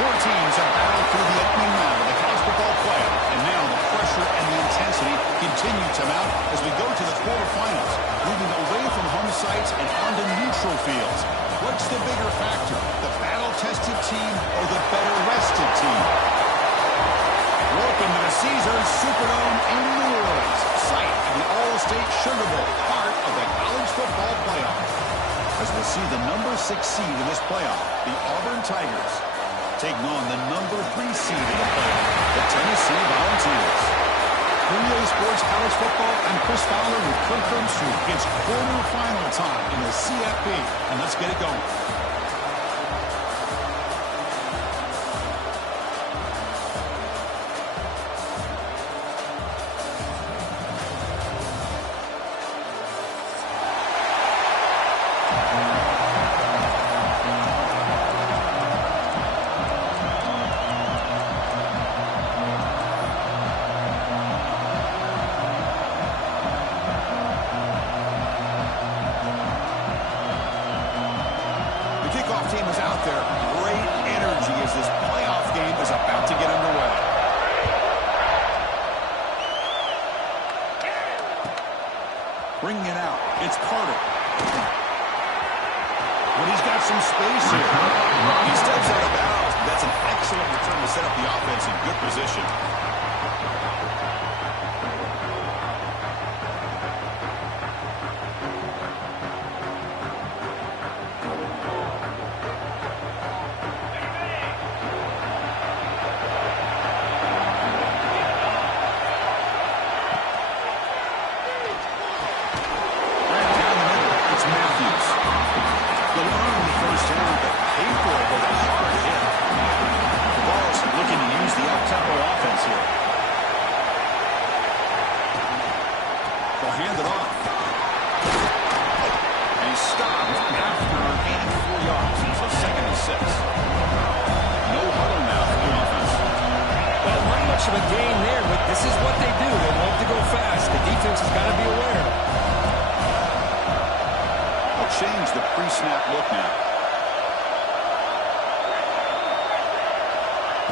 Four teams have battled through the opening round of the college football playoff, and now the pressure and the intensity continue to mount as we go to the quarterfinals, moving away from home sites and onto neutral fields. What's the bigger factor, the battle-tested team or the better-rested team? Welcome to the Caesars Superdome in New Orleans, site of the All-State Sugar Bowl, part of the college football playoff. As we'll see the number 6 seed in this playoff, the Auburn Tigers, taking on the number 3 seed in the playoff, the Tennessee Volunteers. 3A Sports College Football, I'm Chris Fowler with Qtrs. It's quarterfinal time in the CFP, and let's get it going. Team is out there. Great energy as this playoff game is about to get underway. Bringing it out. It's Carter. But he's got some space here. He steps out of bounds. That's an excellent return to set up the offense in good position. Of a gain there, but this is what they do. They love to go fast. The defense has got to be aware. They'll change the pre-snap look now.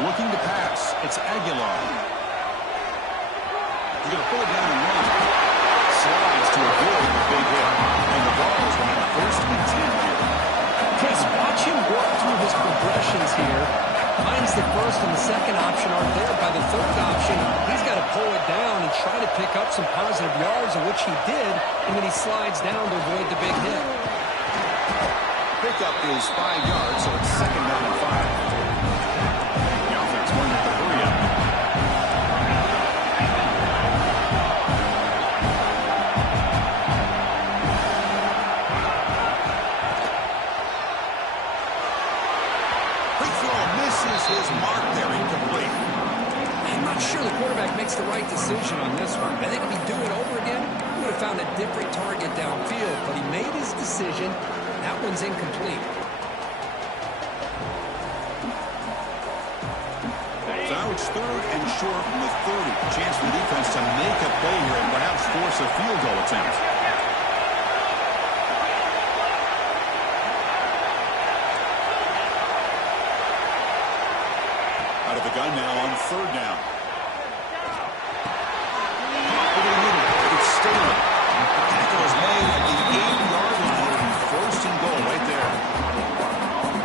Looking to pass. It's Aguilar. He's going to pull it down and run. Slides to avoid the big hit. And the ball is going to first and 10 here. Chris, watch him work through his progressions here. Finds the first and the second option aren't there. By the third option, he's got to pull it down and try to pick up some positive yards, of which he did, and then he slides down to avoid the big hit. Pickup is 5 yards, so it's second down and 5. The offense going with the hurry up. His mark there, incomplete. I'm not sure the quarterback makes the right decision on this one. I think if he'd do it over again, he would have found a different target downfield, but he made his decision. That one's incomplete. So it's third and short from the 30. Chance for the defense to make a play here and perhaps force a field goal attempt. The gun now on third down. It's Staley. The tackle is made at the 8-yard line. First and goal right there.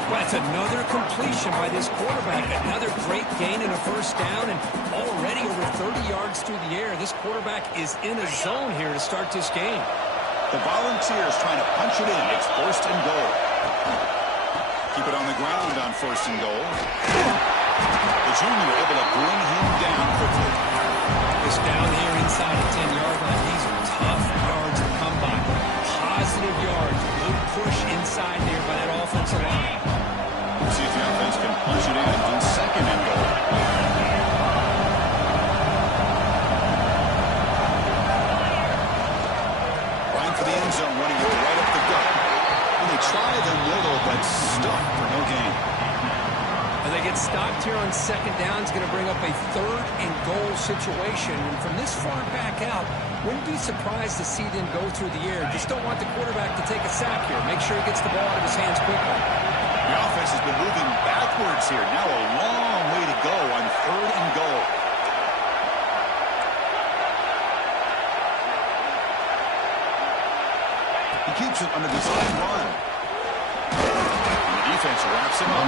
Well, that's another completion by this quarterback. Another great gain in a first down and already over 30 yards through the air. This quarterback is in a zone here to start this game. The Volunteers trying to punch it in. It's first and goal. Keep it on the ground on first and goal. The junior able to bring him down quickly. It's down here inside the 10-yard line. These are tough yards to come by. Positive yards. Good push inside there by that offensive line. Let's see if the offense can punch it in on second and goal. Line for the end zone, running it right up the gut. When they try the middle, but stuck for no gain. They get stopped here on second down. It's going to bring up a third and goal situation. And from this far back out, wouldn't be surprised to see them go through the air. Just don't want the quarterback to take a sack here. Make sure he gets the ball out of his hands quickly. The offense defense has been moving backwards here. Now a long way to go on 3rd and goal. He keeps it on the design run. And the defense wraps him up.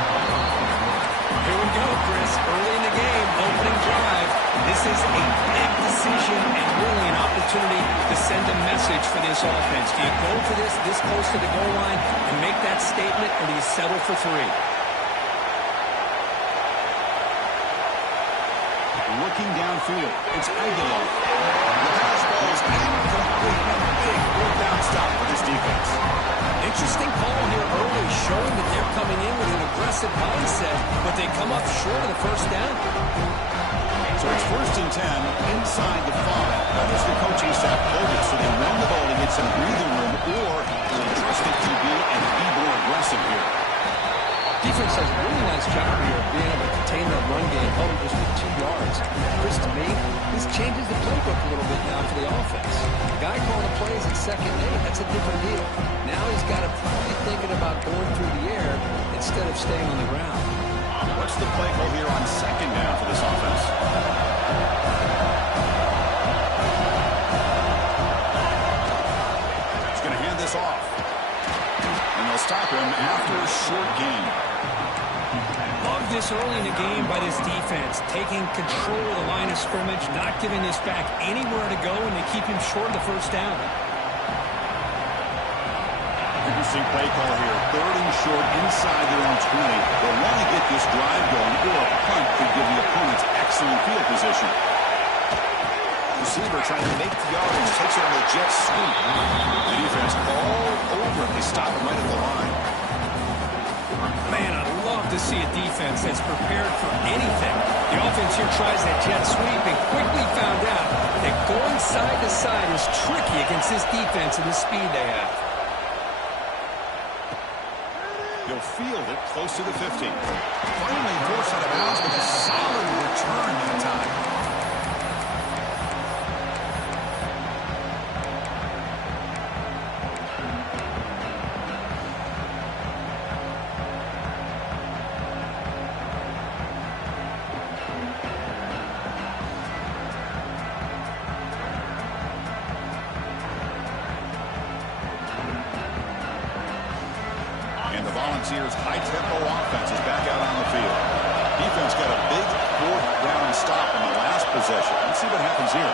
Here we go, Chris. Early in the game, opening drive. This is a big decision and really an opportunity to send a message for this offense. Do you go for this close to the goal line and make that statement, or do you settle for 3? Looking downfield, it's Aguilar. The pass ball is incomplete. Big fourth down stop for this defense. Interesting call here early, showing that they're coming in with an aggressive mindset, but they come up short of the first down. So it's 1st and 10 inside the 5. Now does the coaching staff hold it so they run the ball to get some breathing room, or do they trust the QB and be more aggressive here? Defense does a really nice job here of being able to contain that run game, held him just with 2 yards. Chris, to me, this changes the playbook a little bit now for the offense. The guy calling the plays at 2nd and 8, that's a different deal. Now he's got to probably thinking about going through the air instead of staying on the ground. What's the play call here on 2nd down for this offense? He's going to hand this off. And they'll stop him after a short gain. Love this early in the game by this defense, taking control of the line of scrimmage, not giving this back anywhere to go, and they keep him short of the first down. Interesting play call here. 3rd and short inside their own 20. They'll want to get this drive going, or a punt could give the opponents excellent field position. Receiver trying to make the yardage, takes it on the jet sweep. The defense all over. They stop him right at the line. Man, I'd love to see a defense that's prepared for anything. The offense here tries that jet sweep and quickly found out that going side to side is tricky against this defense and the speed they have. He'll field it close to the 50. Finally forced out of bounds with a solid return that time. Volunteers' high-tempo offense is back out on the field. Defense got a big 4th down stop on the last possession. Let's see what happens here.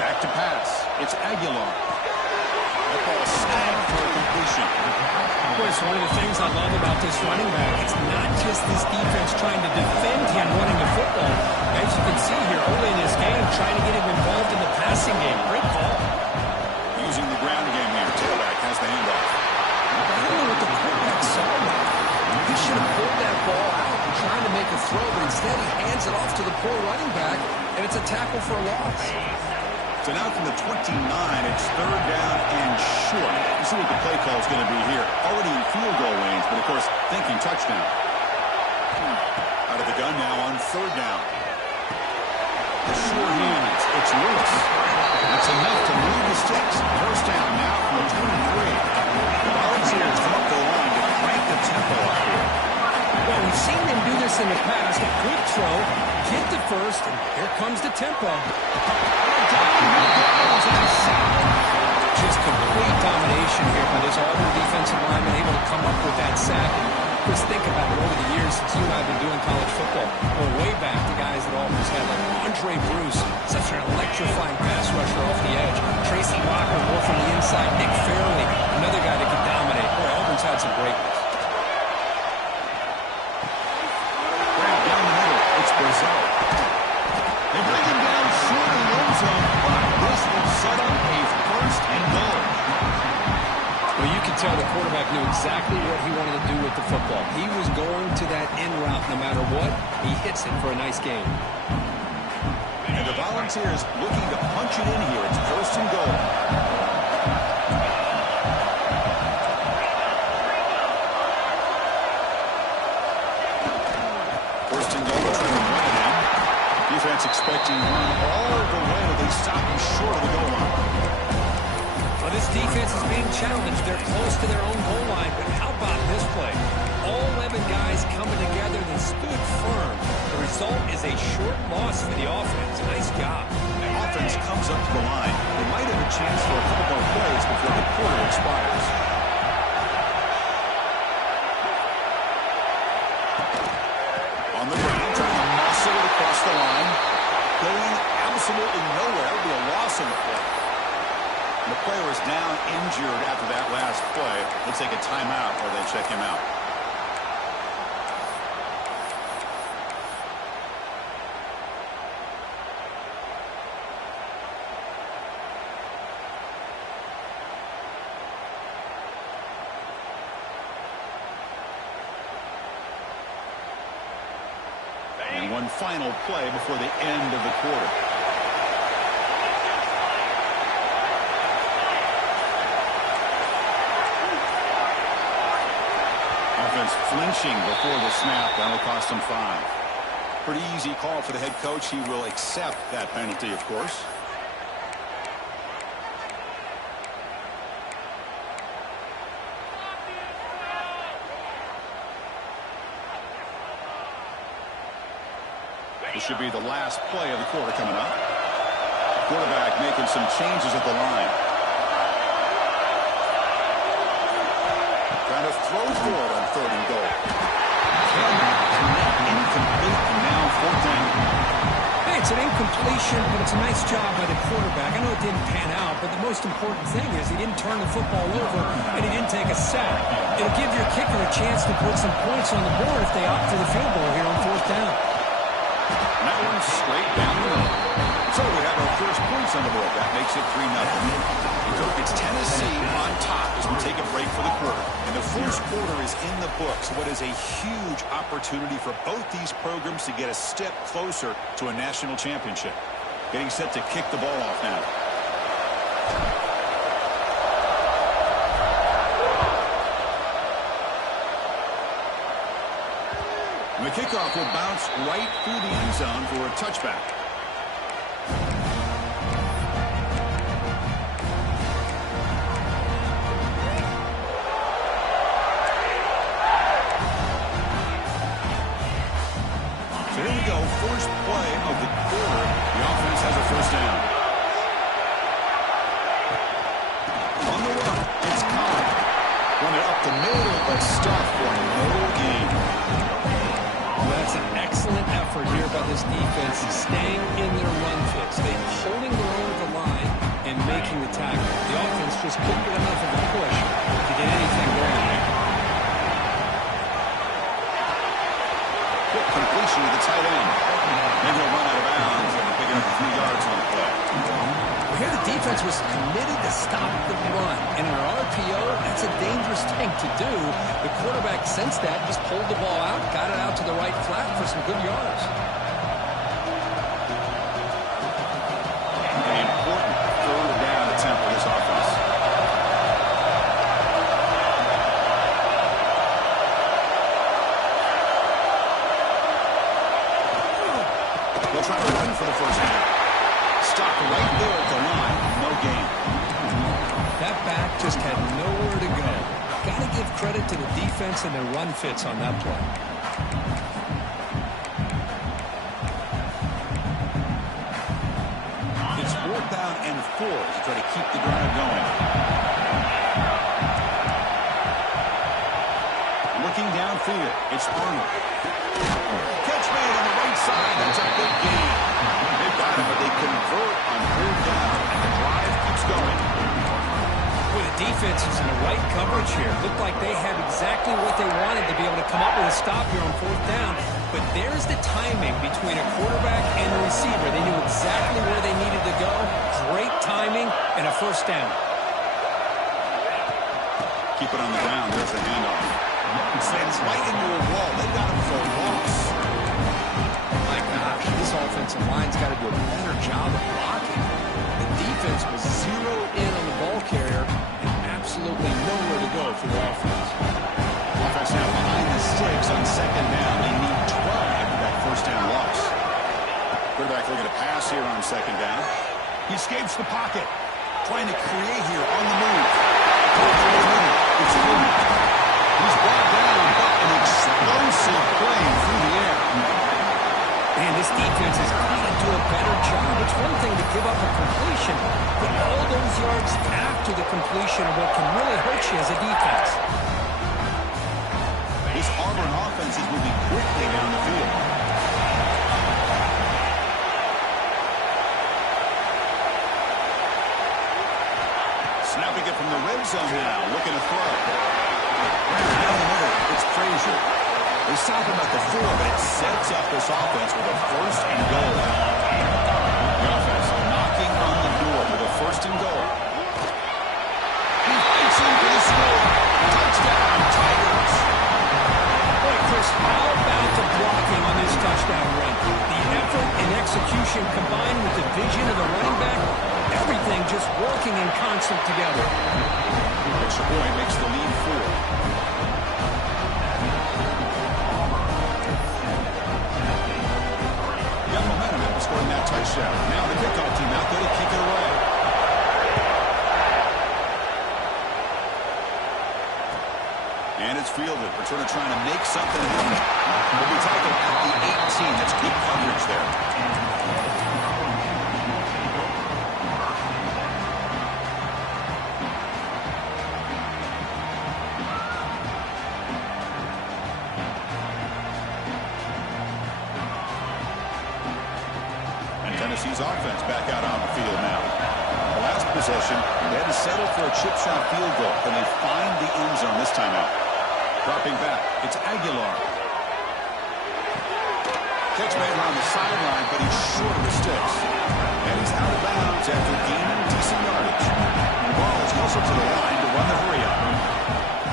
Back to pass. It's Aguilar. The ball snagged for a completion. Chris, one of the things I love about this running back, it's not just this defense trying to defend him running the football. As you can see here early in this game, trying to get him involved in the passing game. Great call. Using the ground game here. Tailback has the handoff. I don't know what the quarterback saw. He should have pulled that ball out and trying to make a throw, but instead he hands it off to the poor running back, and it's a tackle for a loss. So now from the 29, it's 3rd down and short. You see what the play call is going to be here. Already in field goal range, but of course thinking touchdown. Out of the gun now on 3rd down. The short hands. It's Lewis. That's enough to move the sticks. First down now from the 23. The Volunteers come up the line to crank the tempo up here. Well, we've seen them do this in the past. A quick throw, get the first, and here comes the tempo. Just complete domination here by this Auburn defensive lineman, able to come up with that sack. Just think about it over the years since you and I have been doing college football. Going way back to guys that Auburn's had, like Andre Bruce, such an electrifying pass rusher off the edge. Tracy Rocker, more from the inside. Nick Fairley, another guy that could dominate. Boy, Auburn's had some great ones. Right down the middle, it's Brazil. They bring him down short of the end zone, but this will set up a 1st and goal. Well, you can tell the quarterback knew exactly what he wanted to do with the football. He was going to that in route no matter what. He hits it for a nice gain. And the Volunteers looking to punch it in here. It's 1st and goal. First and goal between one of them. Defense expecting run all the way. They stop him short of the goal line. Well, This defense is being challenged. They're close to their own goal line, but how about this play? All 11 guys coming together, they stood firm. The result is a short loss for the offense. Nice job. The offense comes up to the line. They might have a chance for a couple more plays before the quarter expires. On the ground, trying to muscle it across the line. Going absolutely nowhere. It'll be a loss in the play. And the player is down injured after that last play. They'll take a timeout or they check him out. And one final play before the end of the quarter. Offense flinching before the snap. That'll cost him 5. Pretty easy call for the head coach. He will accept that penalty, of course. This should be the last play of the quarter coming up. Quarterback making some changes at the line. Trying to throw for it on 3rd and goal. Incomplete, and now 4th down. Hey, it's an incompletion, but it's a nice job by the quarterback. I know it didn't pan out, but the most important thing is he didn't turn the football over and he didn't take a sack. It'll give your kicker a chance to put some points on the board if they opt for the field goal here on 4th down. And that one's straight down the middle. So we have our first points on the board. That makes it 3-0. It's Tennessee on top as we take a break for the quarter. And the first quarter is in the books. What is a huge opportunity for both these programs to get a step closer to a national championship. Getting set to kick the ball off now. And the kickoff will bounce right through the end zone for a touchback. So here we go, first play of the quarter. The offense has a first down. On the run, it's Conn. Running up the middle, but stuffed for no gain. That's an excellent effort here by this defense, staying in their run fits. They're holding their own at the line and making the tackle. The offense just couldn't get enough of a push to get anything going there. Quick completion to the tight end. Then he'll run out of bounds and picking up 3 yards on the play. Here the defense was committed to stop the run. And in an RPO, that's a dangerous thing to do. The quarterback sensed that, just pulled the ball out, got it out to the right flat for some good yards. An important 3rd down attempt for this offense. They'll try to run for the first down. Stop right there at the line. No gain. That back just had nowhere to go. Got to give credit to the defense and their run fits on that play. It's 4th down and 4 to try to keep the drive going. Looking downfield, it's Arnold. Catch made on the right side. That's a big gain. They got him, but they convert on 3rd down, and the drive keeps going. Well, the defense is in the right coverage here. Looked like they had exactly what they wanted to be able to come up with a stop here on 4th down. But there's the timing between a quarterback and a receiver. They knew exactly where they needed to go. Great timing and a first down. Keep it on the ground. There's the handoff. Sends right into a wall. They got him for a loss. My gosh, this offensive line's got to do a better job of blocking. The defense was zeroed in on the ball carrier and absolutely nowhere to go for the offense. Offense now behind the sticks on 2nd down. They need 12 after that first down loss. Quarterback looking to pass here on 2nd down. He escapes the pocket. trying to create here on the move. It's Tenn. He's brought down, but an explosive play through the air. Man, this defense has got to do a better job. It's one thing to give up a completion, but all those yards after the completion are what can really hurt you as a defense. This Auburn offense is moving quickly down the field. Snapping it from the red zone now, looking to throw. Down the middle, it's Frazier. They stop him at the 4, but it sets up this offense with a first and goal. The offense knocking on the door with a first and goal. He fights in for the score. Touchdown, Tigers. Boy, Chris, how about the blocking on this touchdown run? The effort and execution combined with the vision of the running back, everything just working in concert together. Extra point makes the lead 4. Scoring that touchdown. Now the kickoff team out there to kick it away. And it's fielded. Returner trying to make something happen. Will be tackled at the 18. That's good coverage there. Tennessee's offense back out on the field now. The last possession, they had to settle for a chip shot field goal, and they find the end zone this time out. Dropping back, it's Aguilar. Catch made around the sideline, but he's short of the sticks. And he's out of bounds after gaining decent yardage. The ball is hustled to the line to run the hurry up.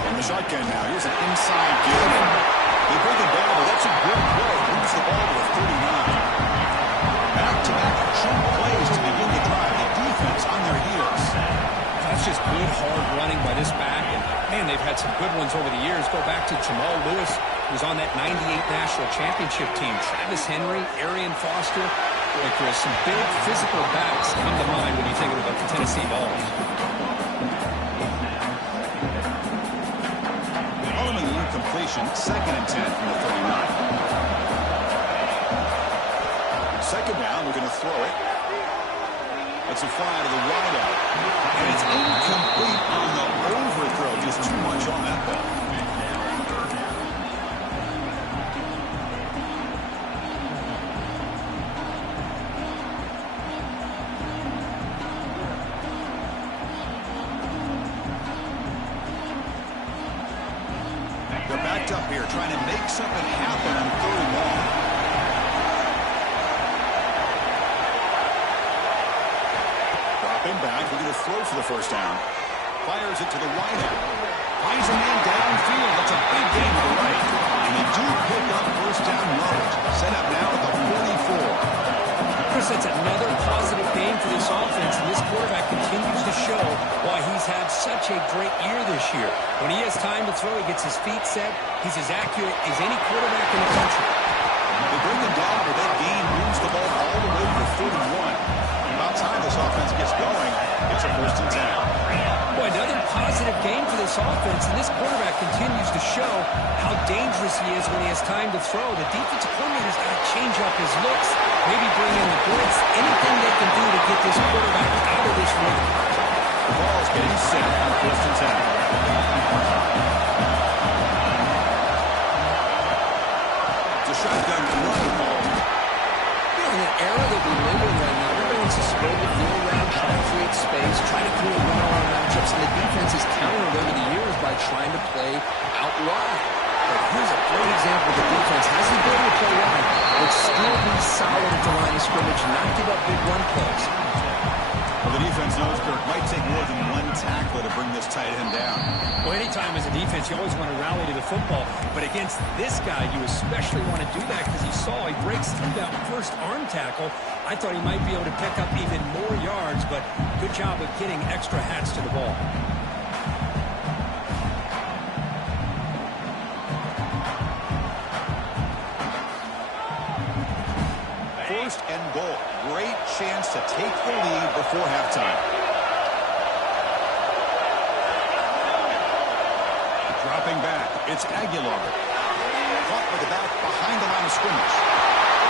In the shotgun now, here's an inside give. They break it down, but that's a good play. Moves the ball to the 39. Back-to-back true plays to begin the drive. The defense on their heels. That's just good, hard running by this back. And, man, they've had some good ones over the years. Go back to Jamal Lewis, who was on that 98 National Championship team. Travis Henry, Arian Foster. Like, there's some big physical backs come to mind when you're thinking about the Tennessee Vols. Ultimately incompletion, 2nd and 10 from the 39. Second down, we're going to throw it. It's a fly to the wide out. And it's incomplete on the overthrow. Just too much on that ball. They're backed up here, trying to make something happen on 3rd and long. Back, we're going to throw for the first down. Fires it to the wide out. Finds a man downfield. That's a big gain to the right. And they do pick up first down yardage. Set up now at the 44. Chris, that's another positive game for this offense, and this quarterback continues to show why he's had such a great year this year. When he has time to throw, he gets his feet set. He's as accurate as any quarterback in the country. They bring him down, but that gain moves the ball all the way to the 31. About time this offense gets going, it's a first and 10. Boy, another positive game for this offense, and this quarterback continues to show how dangerous he is when he has time to throw. The defensive coordinator's got to change up his looks, maybe bring in the blitz, anything they can do to get this quarterback out of this rhythm. The ball's getting set on first and 10. It's a shotgun run ball. In an era that we live in right now, everybody wants to spread the field around, try to create space, try to create one-on-one matchups, and the defense has countered over the years by trying to play out wide. But here's a great example of the defense has the ability to play wide, but still be solid at the line of scrimmage and not give up big run plays. Well, the defense knows Kirk might take more than one tackler to bring this tight end down. Well, anytime as a defense, you always want to rally to the football. But against this guy, you especially want to do that because he breaks through that first arm tackle. I thought he might be able to pick up even more yards, but good job of getting extra hats to the ball. First and goal. Great chance to take the lead before halftime. It's Aguilar. Caught with the back behind the line of scrimmage.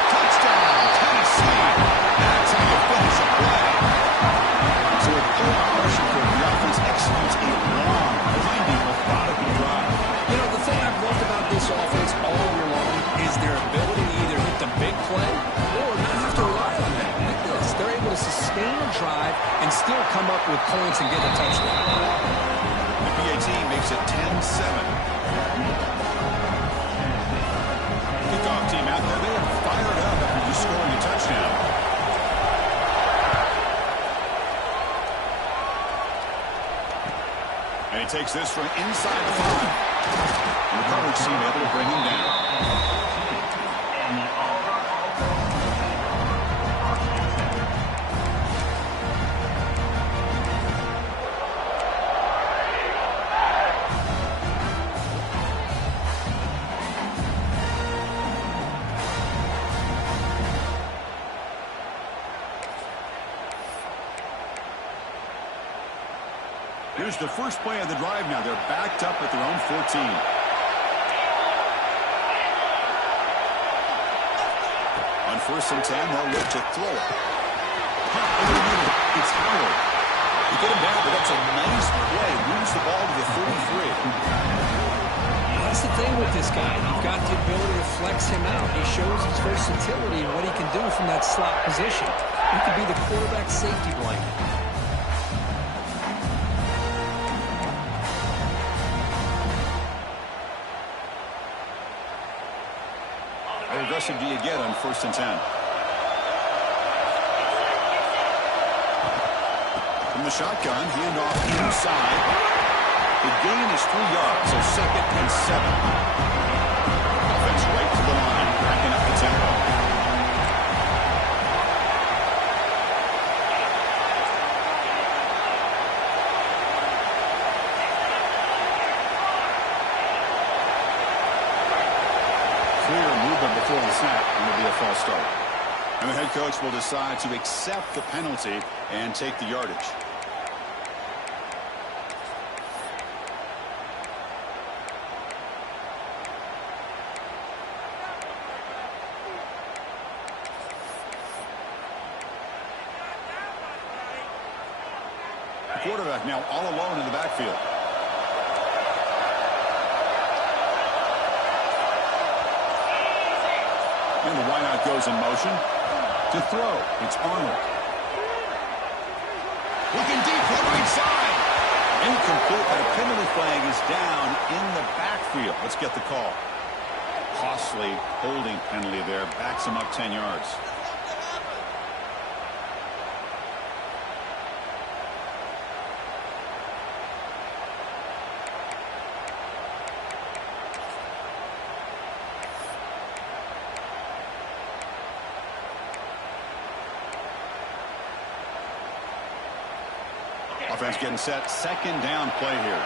Touchdown, Tennessee. That's how you finish a play. So with playoff pressure for the offense executes a long, winding, methodical drive. You know, the thing I've loved about this offense all year long is their ability to either hit the big play or not have to rely on that. Like this, they're able to sustain a drive and still come up with points and get a touchdown. The PAT makes it 10-7. Kickoff team out there, they are fired up after just scoring a touchdown. And he takes this from inside the 5. And the coverage team able to bring him down. Here's the first play of the drive now. They're backed up at their own 14. On 1st and 10, they'll look to throw it. It's Howard. You get him down, but that's a nice play. Moves the ball to the 33. That's the thing with this guy. You've got the ability to flex him out. He shows his versatility and what he can do from that slot position. He could be the quarterback safety blanket. How aggressive do you get on 1st and 10? From the shotgun, handoff inside. The gain is 3 yards, so 2nd and 7. Offense right to the line, backing up the tempo. Before the snap, and it'll be a false start. And the head coach will decide to accept the penalty and take the yardage. The quarterback now all alone in the backfield. And the wideout goes in motion. To throw, it's Arnold. Looking deep to the right side. Incomplete, and a penalty flag is down in the backfield. Let's get the call. Costly holding penalty there. Backs him up 10 yards. Offense getting set. 2nd down play here.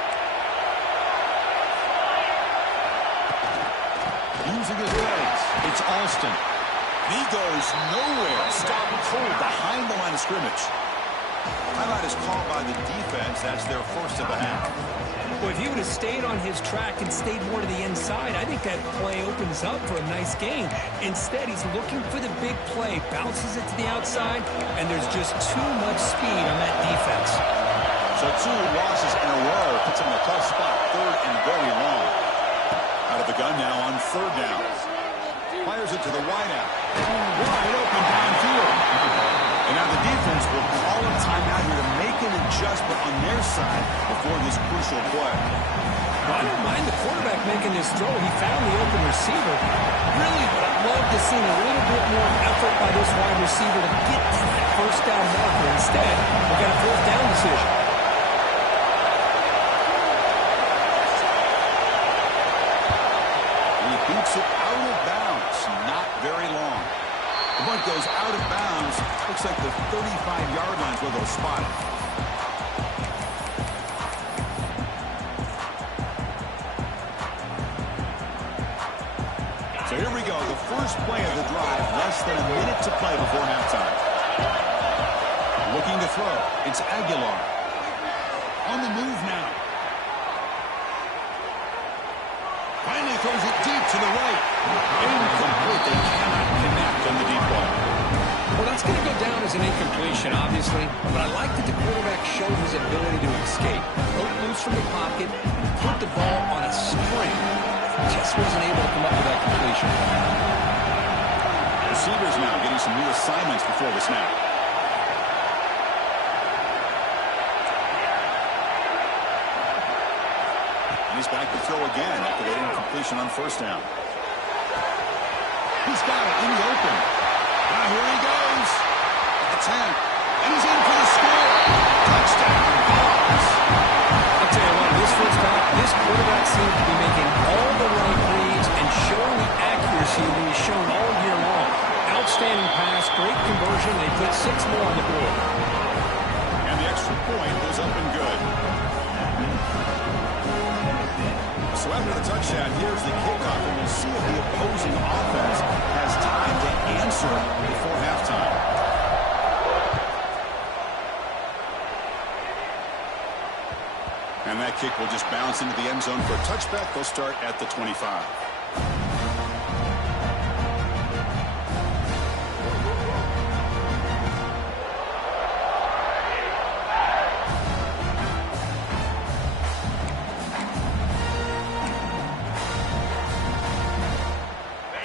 Using his legs. It's Alston. He goes nowhere. Stopped cold behind the line of scrimmage. Timeout is called by the defense. That's their first of the half. Well, if he would have stayed on his track and stayed more to the inside, I think that play opens up for a nice gain. Instead, he's looking for the big play. Bounces it to the outside, and there's just too much speed on that defense. So 2 losses in a row puts him in a tough spot. 3rd and very long. Out of the gun now on 3rd down. Fires it to the wideout. Wide open downfield. And now the defense will call a timeout here to make an adjustment on their side before this crucial play. Well, I don't mind the quarterback making this throw. He found the open receiver. Really would have loved to see a little bit more effort by this wide receiver to get to that 1st down marker. Instead, we got a 4th down decision. Boots it out of bounds. Not very long. The punt goes out of bounds. Looks like the 35-yard line's where they'll spot it. So here we go. The first play of the drive. Less than a minute to play before halftime. Looking to throw. It's Aguilar. On the move now. he throws it deep to the right. Incomplete. They cannot connect on the deep ball. Well, that's going to go down as an incompletion, obviously, but I like that the quarterback showed his ability to escape. Broke loose from the pocket, put the ball on a string. Just wasn't able to come up with that completion. Receivers now getting some new assignments before the snap. And he's back to throw again after that incompletion on first down. He's got it in the open. Now here he goes. At the 10. And he's in for the score. Touchdown. Dogs. I'll tell you what, this first half, this quarterback seems to be making all the right reads and showing the accuracy that he's shown all year long. Outstanding pass, great conversion. They put 6 more on the board. And the extra point goes up and good. So after the touchdown, here's the kickoff, and we'll see if the opposing offense has time to answer before halftime. And that kick will just bounce into the end zone for a touchback. They'll start at the 25.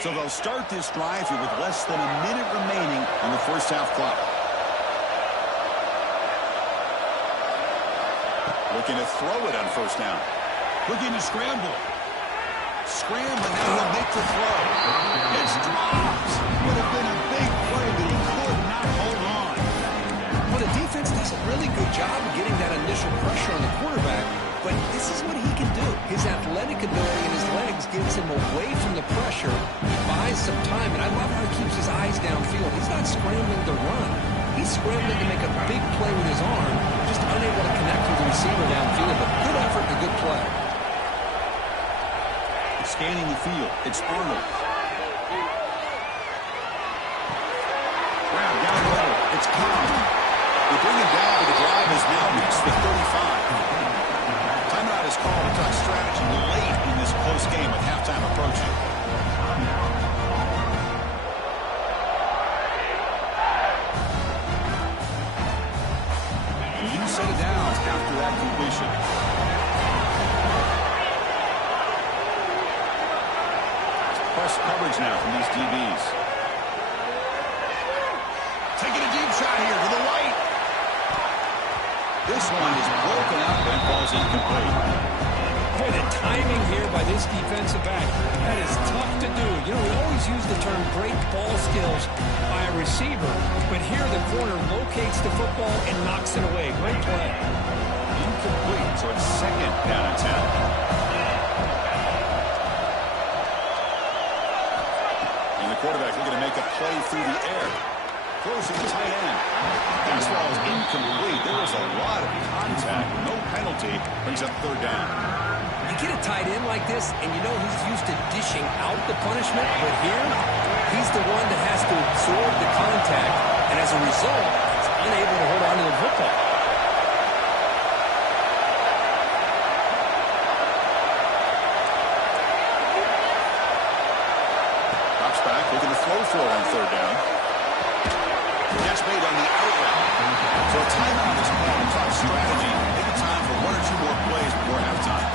So they'll start this drive here with less than a minute remaining on the first half clock. Looking to throw it on first down. Looking to scramble. Scrambling, now he'll make the throw. It's dropped. Would have been a big play, but he could not hold on. Well, the defense does a really good job of getting that initial pressure on the quarterback, but this is what he can do. His athletic ability and his legs gets him away from the pressure, buys some time, and I love how he keeps his eyes downfield. He's not scrambling to run. He's scrambling to make a big play with his arm, just unable to connect with the receiver downfield, but good effort and a good play. Scanning the field, it's Arnold. Brown down the middle, it's Cobb. They bring him down, but the drive has now reached the 35. Timeout is called to talk strategy late in this close game with halftime approaching. You set it down after that completion. Press coverage now from these DBs. Taking a deep shot here to the right. This one is broken up and falls incomplete. Boy, the timing here by this defensive back, that is tough to do. You know, we always use the term great ball skills by a receiver, but here the corner locates the football and knocks it away. Great play. Incomplete, so it's second down and 10. And the quarterback looking to make a play through the air. Throws to the tight end. Pass ball is incomplete. There was a lot of contact. No penalty. Brings up third down. You get a tight end like this, and you know he's used to dishing out the punishment, but here, he's the one that has to absorb the contact, and as a result, he's unable to hold on to the football. Drops back, looking to throw for it on third down. Catch made on the out route. So a timeout is called to talk strategy. Maybe time for 1 or 2 more plays before halftime.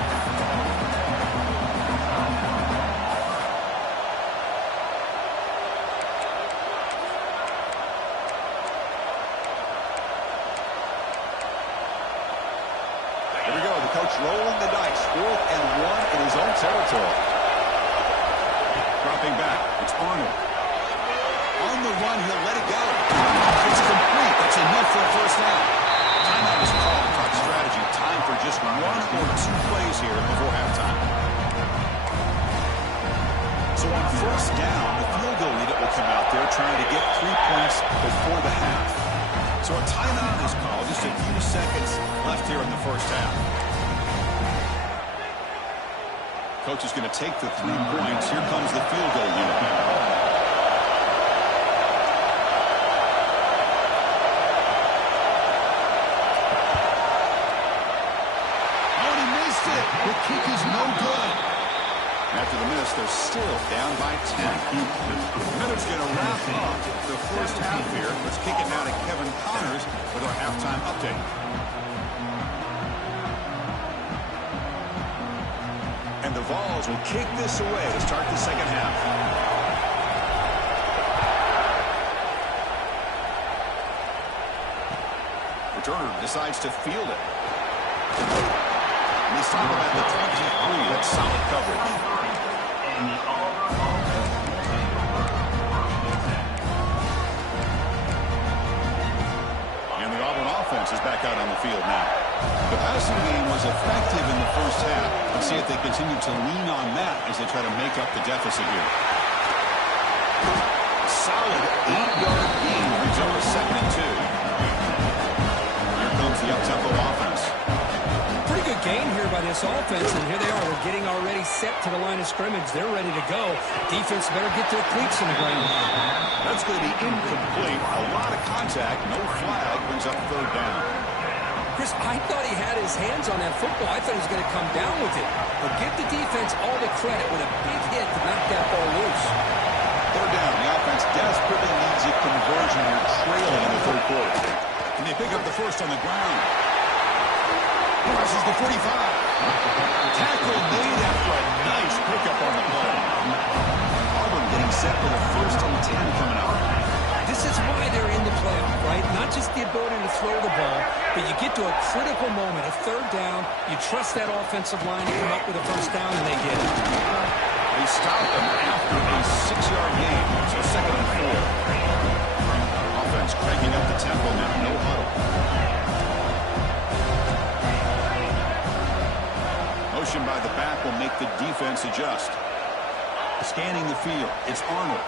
Here we go. The coach rolling the dice. 4th and 1 in his own territory. Dropping back. It's Arnold. On the run, he'll let it go. It's complete. That's enough for a first down. Timeout is called to talk strategy. Time for just 1 or 2 plays here before halftime. So on first down, the field goal unit will come out there trying to get 3 points before the half. So a timeout is called. Just a few seconds left here in the first half. Coach is going to take the 3 points. Here comes the field goal unit. The kick is no good. After the miss, they're still down by 10. Miller's going to wrap up the first half here. Let's kick it now to Kevin Connors with our halftime update. And the Vols will kick this away to start the second half. Returner decides to field it. And they stop him at the 23. That's solid coverage. And the Auburn offense is back out on the field now. The passing game was effective in the first half. Let's see if they continue to lean on that as they try to make up the deficit here. A solid 8-yard gain brings up a 2nd and 2. Here comes the up-tempo offense. Pretty good gain here by this offense, and here they are. They're getting already set to the line of scrimmage. They're ready to go. Defense better get their cleats in the ground. That's going to be incomplete. A lot of contact. No flag. Brings up 3rd down. Chris, I thought he had his hands on that football. I thought he was going to come down with it. But give the defense all the credit with a big hit to knock that ball loose. 3rd down. The offense desperately needs a conversion here, trailing in the 3rd quarter. And they pick up the first on the ground. Crosses the 45. Tackle made after a nice pickup on the ball. Auburn getting set for the 1st and 10 coming up. This is why they're in the playoff, right? Not just the ability to throw the ball, but you get to a critical moment, a 3rd down. You trust that offensive line to come up with a 1st down, and they get it. They stop them after a 6-yard gain, so 2nd and 4. Offense cranking up the tempo now, no huddle. Motion by the back will make the defense adjust. Scanning the field, it's Arnold.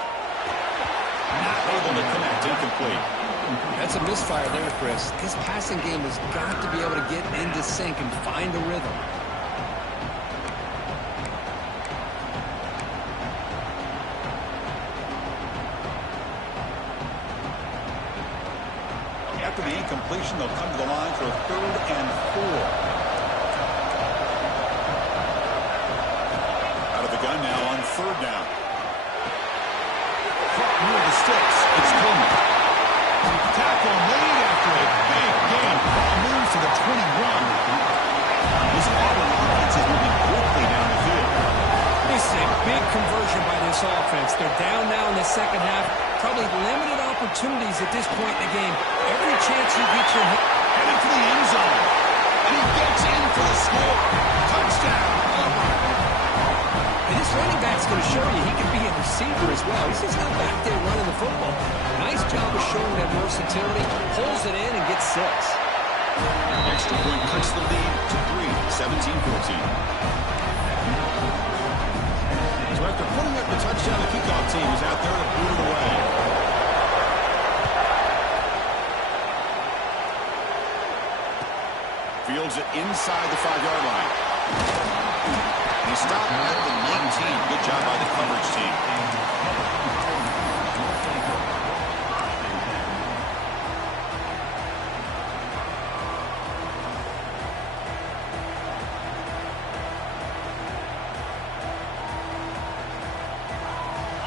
Not able to connect, incomplete. That's a misfire there, Chris. This passing game has got to be able to get into sync and find a rhythm. After the incompletion, they'll come to the line for a 3rd and 4. Out of the gun now on 3rd down. Near the sticks, it's Tenn. Tackle made after a big gain. Ball moves to the 21. This Auburn offense is moving quickly down the field. This is a big conversion by this offense. They're down now in the second half. Probably limited opportunities at this point in the game. Every chance you get your head. Headed for the end zone. And he gets in for the score. Touchdown, Auburn. And this running back's going to show you he can be a receiver as well. He's just not back there running the football. Nice job of showing that versatility. Pulls it in and gets 6. Extra point cuts the lead to 3, 17-14. So after putting up the touchdown, the kickoff team is out there to boot it away. Fields it inside the 5-yard line. He stopped at the 19. Good job by the coverage team.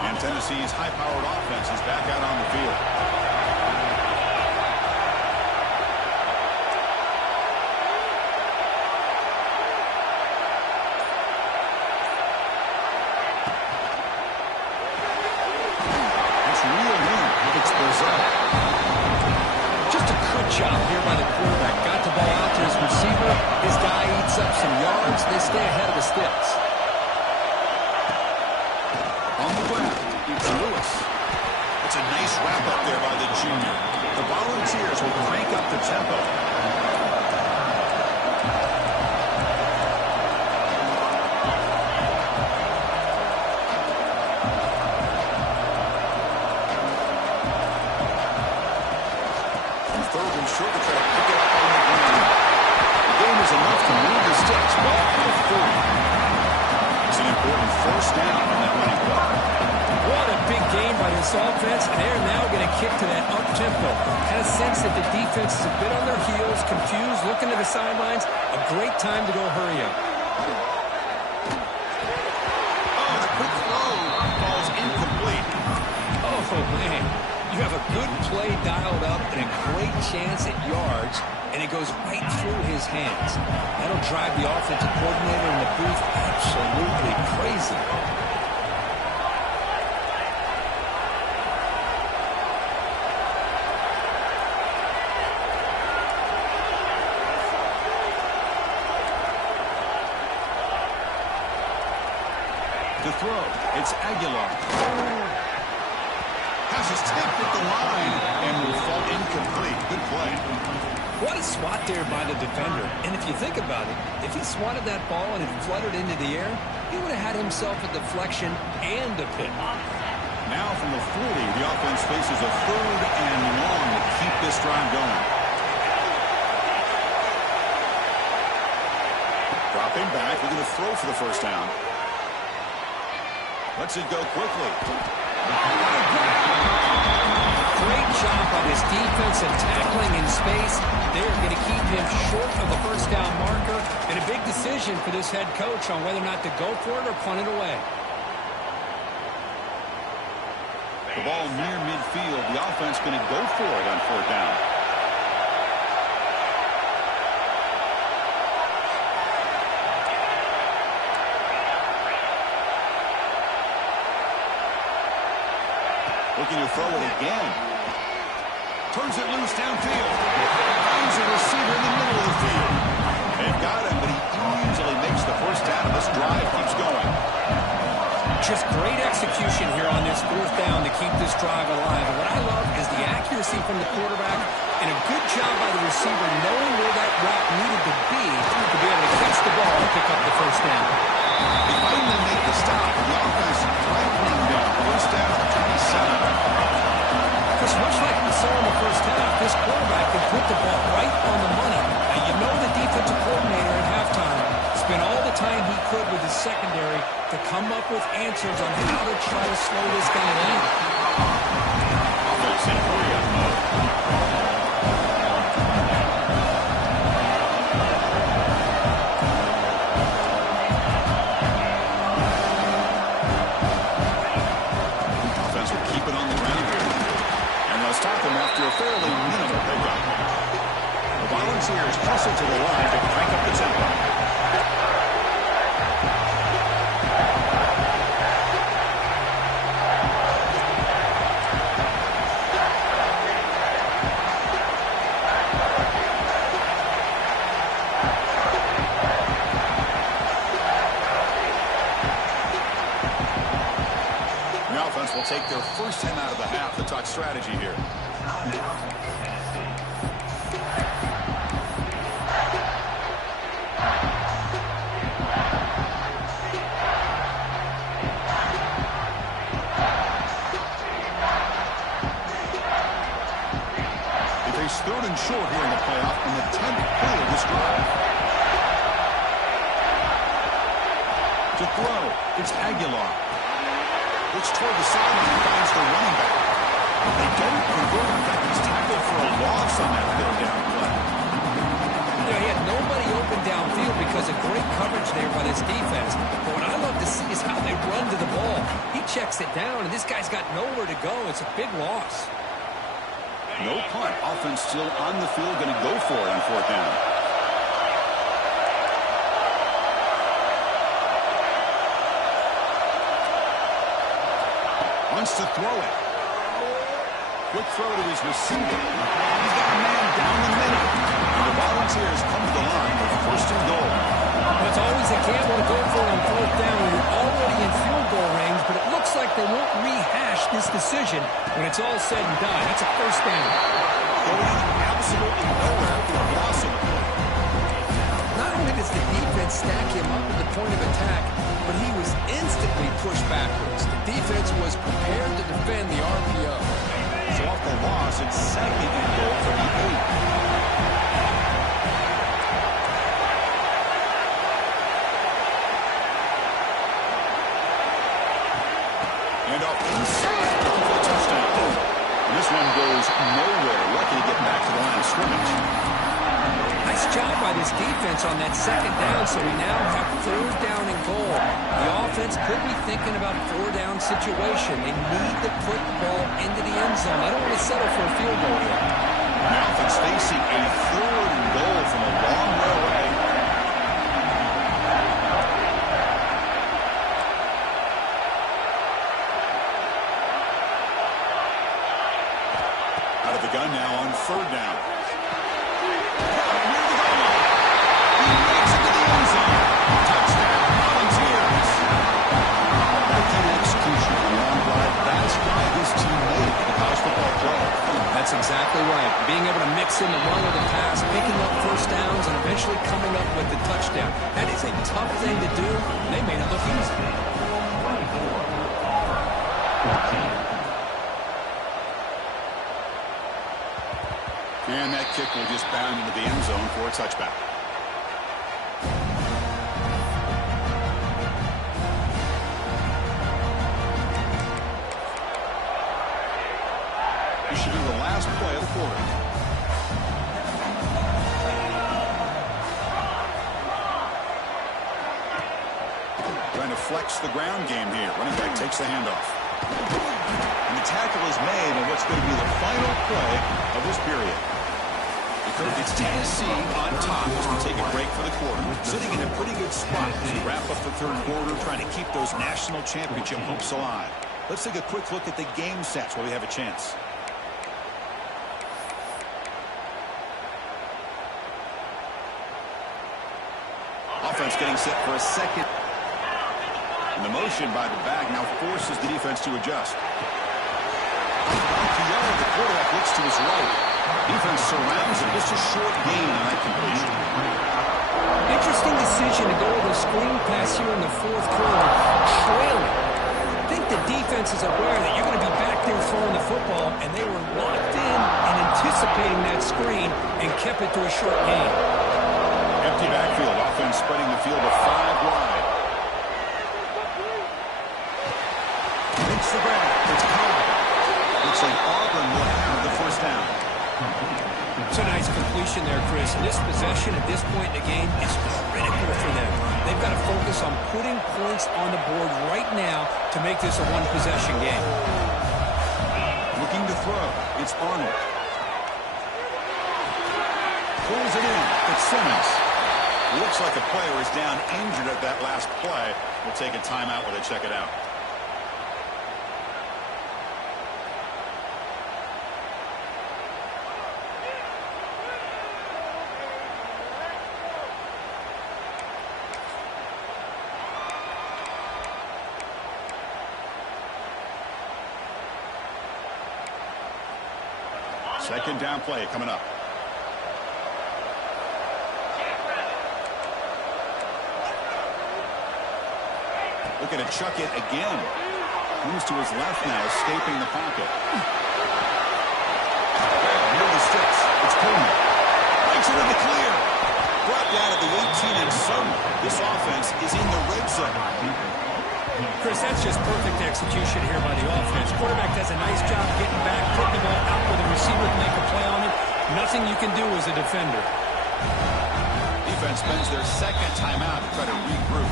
And Tennessee's high-powered offense is back out on the field. Just a good job here by the quarterback. Got the ball out to his receiver. His guy eats up some yards. They stay ahead of the sticks. On the ground, it's Lewis. It's a nice wrap up there by the junior. The Volunteers will crank up the tempo. Short to try to pick it up on the ground. The game is enough to move the sticks back to the 40. It's an important 1st down on that running play. What a big game by this offense. They're now going to kick to that up-tempo. Kind of sense that the defense is a bit on their heels, confused, looking to the sidelines. A great time to go hurry up. Good play dialed up and a great chance at yards, and it goes right through his hands. That'll drive the offensive coordinator in the booth absolutely crazy. To throw, it's Aguilar. Pass is tipped at the line and will fall incomplete. Good play. What a swat there by the defender. And if you think about it, if he swatted that ball and it fluttered into the air, he would have had himself a deflection and a pick. Now from the 40, the offense faces a 3rd and long to keep this drive going. Dropping back, we're going to throw for the first down. Lets it go quickly. Great job by his defensive tackling in space. They're going to keep him short of the first down marker. And a big decision for this head coach on whether or not to go for it or punt it away. The ball near midfield. The offense going to go for it on 4th down. Looking to throw it again. Turns it loose downfield. Finds a receiver in the middle of the field. They've got him, but he easily makes the first down, and this drive keeps going. Just great execution here on this 4th down to keep this drive alive. And what I love is the accuracy from the quarterback and a good job by the receiver knowing where that route needed to be able to catch the ball and pick up the first down. They finally make the stop. The offense threatening down. First down at 27. Because much like we saw in the first half, this quarterback can put the ball right on the money. Now, you know the defensive coordinator at halftime spent all the time he could with his secondary to come up with answers on how to try to slow this guy down. Offense in hurry-up mode. Offense will keep it on the ground here. And they'll stop him after a fairly minimal pickup. The Volunteers hustle to the line to crank up the tempo. Will take their first time out of the half to talk strategy here. They face 3rd and short here in the playoff in the 10th play of this drive. To throw, it's Aguilar. Looks toward the sideline and finds the running back. They don't convert. In fact, he's tackled for a loss on that 3rd down play. Yeah, he had nobody open downfield because of great coverage there by this defense. But what I love to see is how they run to the ball. He checks it down, and this guy's got nowhere to go. It's a big loss. No punt. Offense still on the field, going to go for it on 4th down. Wants to throw it. Quick throw to his receiver. He's got a man down the middle. And the Volunteers come to the line with 1st and goal. It's always a gamble to go for it on 4th down when you're already in field goal range, but it looks like they won't rehash this decision when it's all said and done. It's a 1st down. Going absolutely nowhere for a loss of it. Not only does the defense stack him up at the point of attack, but he was instantly pushed backwards. The defense was prepared to defend the RPO. So off the loss, it's 2nd and goal for the 8. And off inside, looking for a touchdown. And this one goes nowhere. Lucky to get back to the line of scrimmage. Nice job by this defense on that 2nd down, so we now have 3rd down and goal. The offense could be thinking about a 4-down situation. They need to put the ball into the end zone. I don't want to settle for a field goal here. The offense facing a 3rd and goal from a long way away. Out of the gun now on 3rd down. That's exactly right. Being able to mix in the run of the pass, picking up first downs, and eventually coming up with the touchdown. That is a tough thing to do. They made it look easy. And that kick will just bound into the end zone for a touchback. This should be the last play of the quarter. Trying to flex the ground game here. Running back takes the handoff. And the tackle is made on what's going to be the final play of this period. It's Tennessee on top as we take a break for the quarter. Sitting in a pretty good spot as we wrap up the 3rd quarter, trying to keep those national championship hopes alive. Let's take a quick look at the game sets while we have a chance. Offense getting set for a second. And the motion by the back now forces the defense to adjust. The quarterback looks to his right. Defense surrounds him. Just a short gain on that completion. Interesting decision to go with a screen pass here in the 4th quarter. Trailing. I think the defense is aware that you're going to be back there throwing the football, and they were locked in and anticipating that screen and kept it to a short gain. Empty backfield. Offense spreading the field to 5 wide. Hits the ground. It's Cobb. Looks like Auburn will have the 1st down. It's a nice completion there, Chris. And this possession at this point in the game is critical for them. They've got to focus on putting points on the board right now to make this a one-possession game. Looking to throw. It's Arnold. Pulls it in. It's Simmons. Looks like a player is down injured at that last play. We'll take a timeout while they check it out. Second down play coming up. Looking to chuck it again. Moves to his left now, escaping the pocket. Near the sticks. It's Pullman. Breaks it in the clear. Brought down at the 18 and some. This offense is in the red zone. Chris, that's just perfect execution here by the offense. Quarterback does a nice job getting back, putting the ball out where the receiver can make a play on it. Nothing you can do as a defender. Defense spends their 2nd timeout to try to regroup.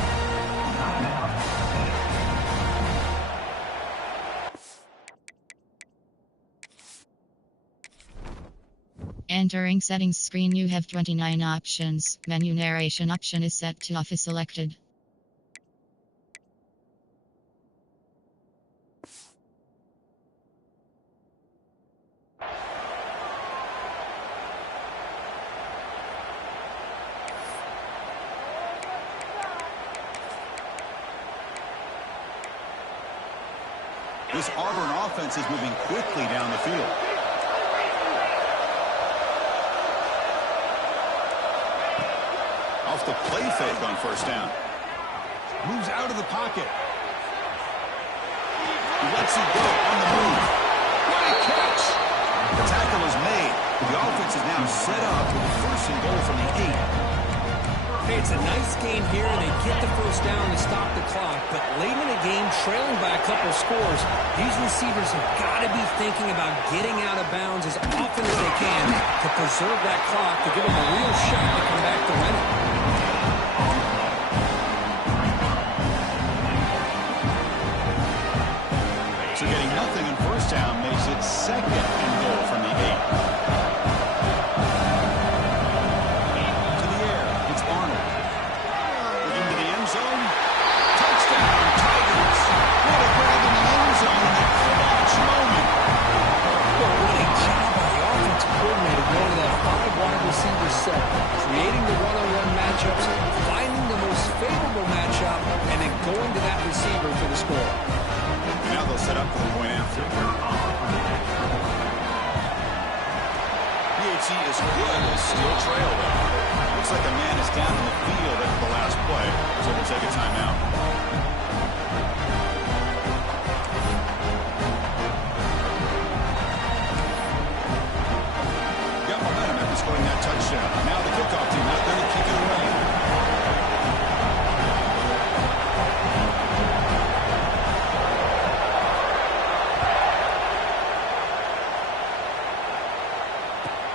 Entering settings screen, you have 29 options. Menu narration option is set to off is selected. This Auburn offense is moving quickly down the field. Off the play fake on 1st down. Moves out of the pocket. He lets it go on the move. What a catch! The tackle is made. The offense is now set up with a 1st and goal from the 8. Hey, it's a nice game here, and they get the 1st down to stop the clock. But late in the game, trailing by a couple scores, these receivers have got to be thinking about getting out of bounds as often as they can to preserve that clock, to give them a real shot to come back to win it. So getting nothing on first down makes it 2nd and goal from the 8. To the air, it's Arnold. Looking to the end zone. Touchdown, Tigers. What a grab in the end zone in that clutch moment. Well, what a job by the offensive coordinator going to that 5-wide receiver set, creating the one-on-one matchups, finding the most favorable matchup, and then going to that receiver for the score. Now they'll set up for the point after. PAT is good as still trail, though. Looks like a man is down in the field after the last play, so we'll take a timeout. Got momentum after scoring that touchdown. Now the kickoff team out there to kick it away.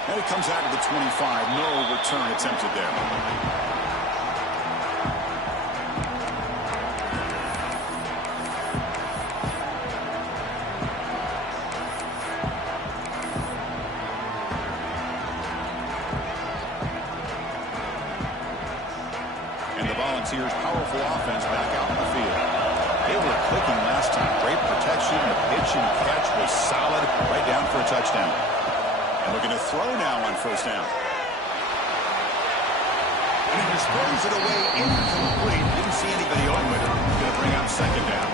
And it comes out of the 25. No return attempted there. And the Volunteers' powerful offense back out in the field. They were clicking last time. Great protection. The pitch and catch was solid. Right down for a touchdown. And looking to throw now on first down. And he just throws it away incomplete. Didn't see anybody on with it. Going to bring up 2nd down.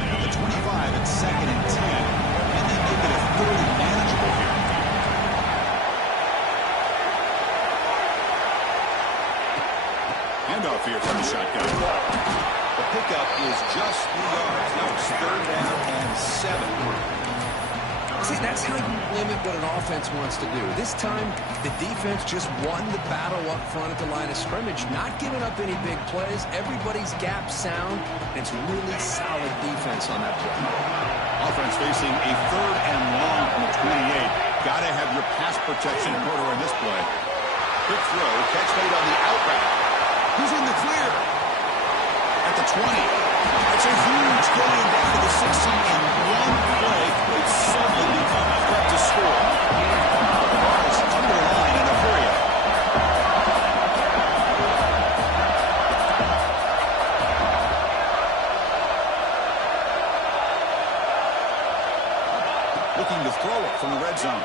And the 25 at 2nd and 10. And they make it a 30 manageable here. Handoff here from the shotgun. The pickup is just 3 yards. Now it's 3rd down and 7. See, that's how you limit what an offense wants to do. This time, the defense just won the battle up front at the line of scrimmage, not giving up any big plays. Everybody's gap sound. It's really solid defense on that play. Offense facing a 3rd and long from the 28. Got to have your pass protection in order in this play. Quick throw, catch made on the out route. He's in the clear. At the 20. That's a huge gain down to the 16 in one play. It's suddenly become a threat to score. The ball is under the line in a hurry. Looking to throw it from the red zone.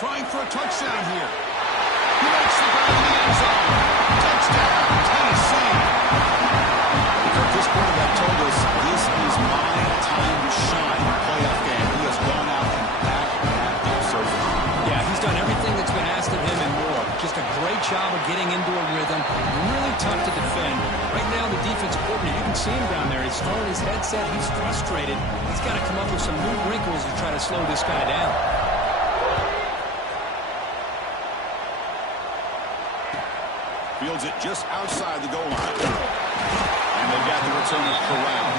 Trying for a touchdown here. He makes the grab in the end zone. Touchdown, Tennessee. This quarterback told us this is my time to shine in a playoff game. He has gone out and backed that up so far. Yeah, he's done everything that's been asked of him and more. Just a great job of getting into a rhythm. Really tough to defend. Right now, the defensive coordinator, you can see him down there. He's throwing his headset. He's frustrated. He's got to come up with some new wrinkles to try to slow this guy down. Fields it just outside the goal line. And they've got the returner corralled.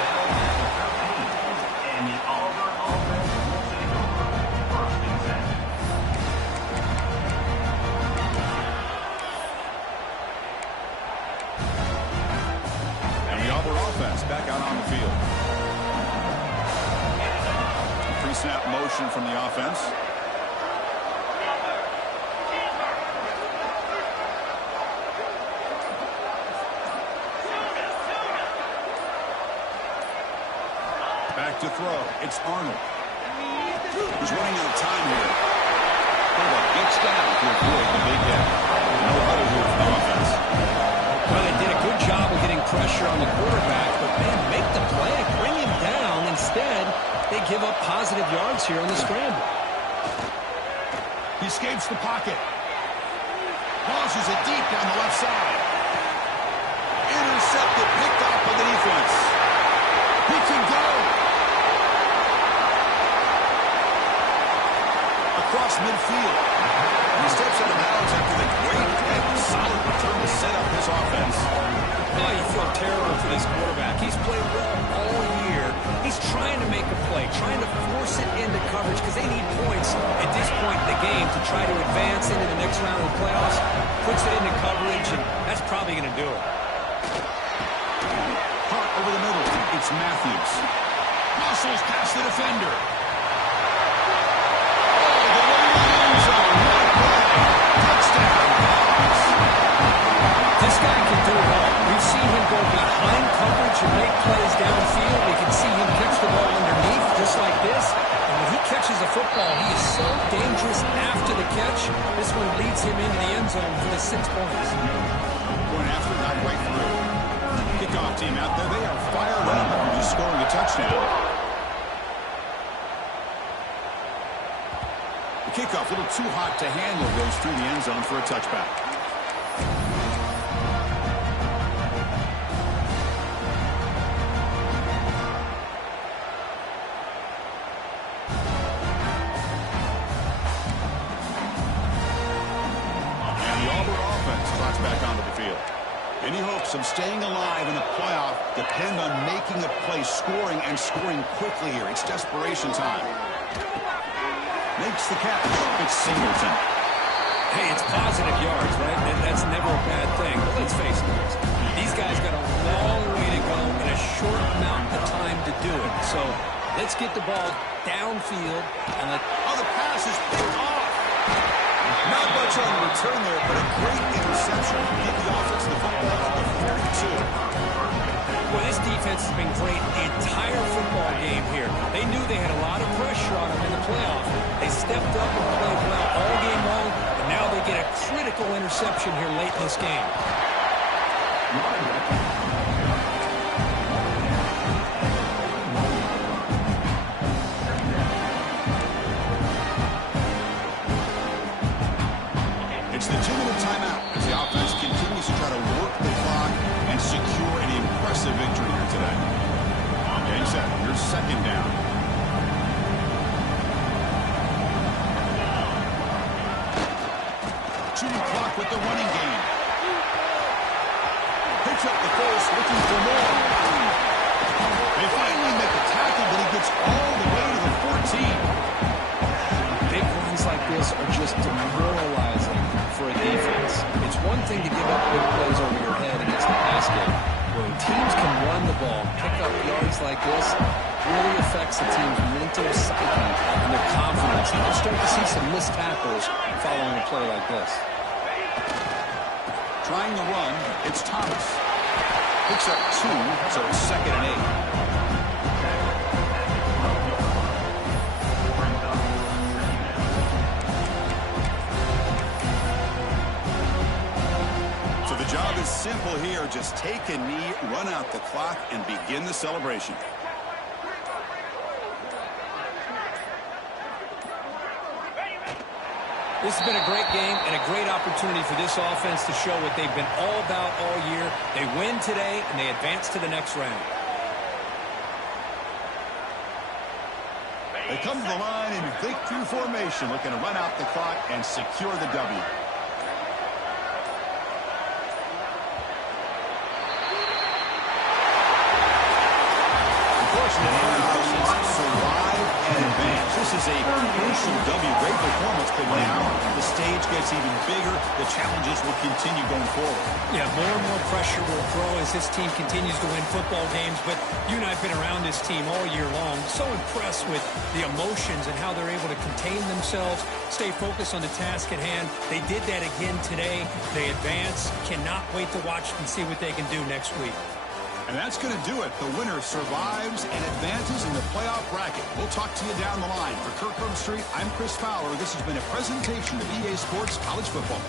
And the Auburn offense will take over 1st and 10. And the Auburn offense back out on the field. Pre-snap motion from the offense. Back to throw. It's Arnold. He's running out of time here. Quarterback gets down to avoid the big hit. No huddle here from the offense. Well, they did a good job of getting pressure on the quarterback, but man, make the play, bring him down. Instead, they give up positive yards here on the scramble. He escapes the pocket. Launches it deep down the left side. Intercepted, picked off by the defense. He can go. Across midfield. He steps out of bounds after the great and solid return to set up his offense. Oh, you feel terrible for this quarterback. He's played well all year. He's trying to make a play, trying to force it into coverage because they need points at this point in the game to try to advance into the next round of the playoffs. Puts it into coverage, and that's probably going to do it. Hart over the middle. It's Matthews. Muscles past the defender. This guy can do it all. We've seen him go behind coverage and make plays downfield. We can see him catch the ball underneath just like this. And when he catches a football, he is so dangerous after the catch. This one leads him into the end zone for the 6 points. Going after it, not right through. Kickoff team out there. They are fired up after just scoring a touchdown. The kickoff, a little too hot to handle, goes through the end zone for a touchback. Any hopes of staying alive in the playoff depend on making a play, scoring, and scoring quickly here. It's desperation time. Makes the catch. It's Singleton. Hey, it's positive yards, right? That's never a bad thing. But let's face it, these guys got a long way to go in a short amount of time to do it. So let's get the ball downfield and let... Oh, the pass is picked off. Not much on the return there, but a great interception. Give the offense the football at the 42. Well, this defense has been great the entire football game here. They knew they had a lot of pressure on them in the playoff. They stepped up and played well all game long, and now they get a critical interception here late in this game. It's the 2-minute timeout as the offense continues to try to work the clock and secure an impressive victory here today. Game set. Here's second down. Shooting clock with the running game. Picks up the force, looking for more. They finally make the tackle, but he gets all the way to the 14. Big runs like this are just demoralizing for a defense. It's one thing to give up big plays over your head against the pass game. When teams can run the ball, pick up yards like this, really affects the team's mental psyche and their confidence. And you'll start to see some missed tackles following a play like this. Trying the run, it's Thomas. Picks up 2, so it's 2nd and 8. The job is simple here. Just take a knee, run out the clock, and begin the celebration. This has been a great game and a great opportunity for this offense to show what they've been all about all year. They win today, and they advance to the next round. They come to the line in victory formation, looking to run out the clock and secure the W. Survive and advance. This is a crucial W. Great performance, but now the stage gets even bigger. The challenges will continue going forward. Yeah, more and more pressure will grow as this team continues to win football games. But you and I have been around this team all year long. So impressed with the emotions and how they're able to contain themselves, stay focused on the task at hand. They did that again today. They advance. Cannot wait to watch and see what they can do next week. And that's going to do it. The winner survives and advances in the playoff bracket. We'll talk to you down the line. For Kirk Street, I'm Chris Fowler. This has been a presentation of EA Sports College Football.